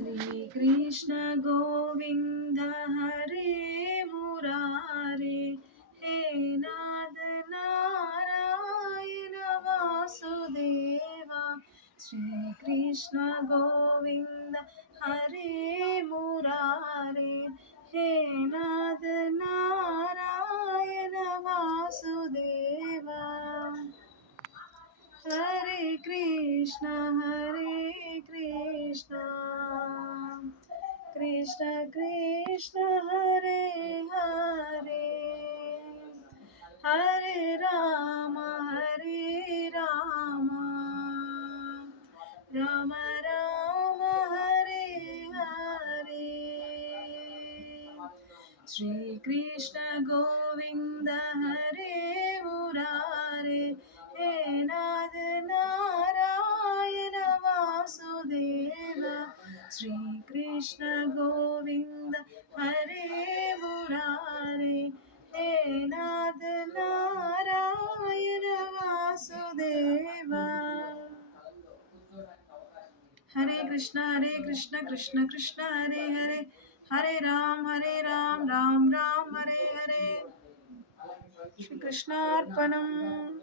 श्री कृष्ण गोविंद हरे मुरारे, हे नाद नारायण वासुदेवा। श्री कृष्ण गोविंद हरे मुरारे, हे नाद नारायण वासुदेवा। हरे कृष्ण कृष्ण कृष्ण हरे हरे, हरे राम राम राम हरे हरे। श्री कृष्ण गोविंद हरे मुरारे, हे नाद नारायण वासुदेवा। श्री कृष्ण गोविंद हरे मुरारे, हे नाद नारायण वासुदेवा। हरे कृष्ण कृष्ण कृष्ण हरे हरे, हरे राम राम राम हरे हरे। श्री कृष्णार्पणम्।